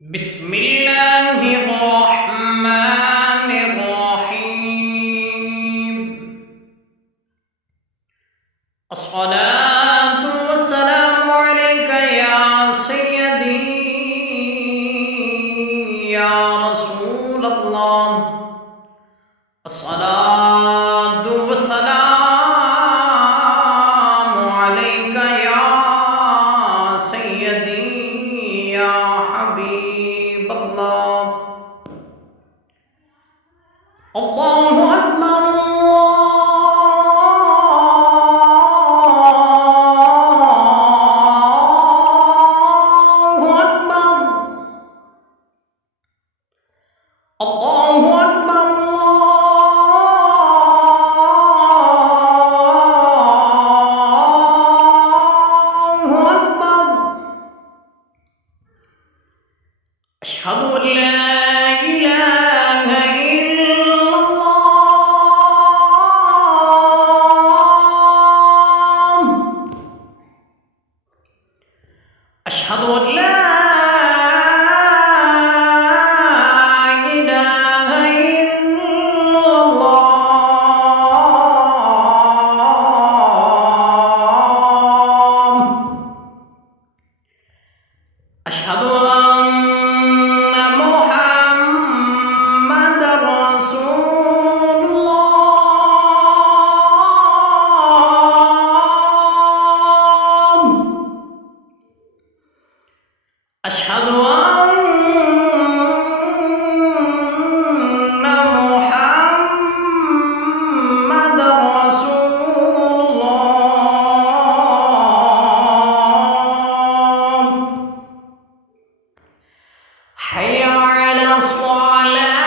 بسم الله الرحمن الرحيم. الصلاة والسلام عليك يا سيدي يا رسول الله. الصلاة والسلام عليك يا سيدي يا حبيب الله. الله أكبر الله أكبر الله أكبر الله أكبر. أشهد أن لا إله إلا الله. أشهد أن لا إله إلا الله. أشهد أن محمد رسول الله. أشهد أن محمد رسول الله. حي على الصلاة.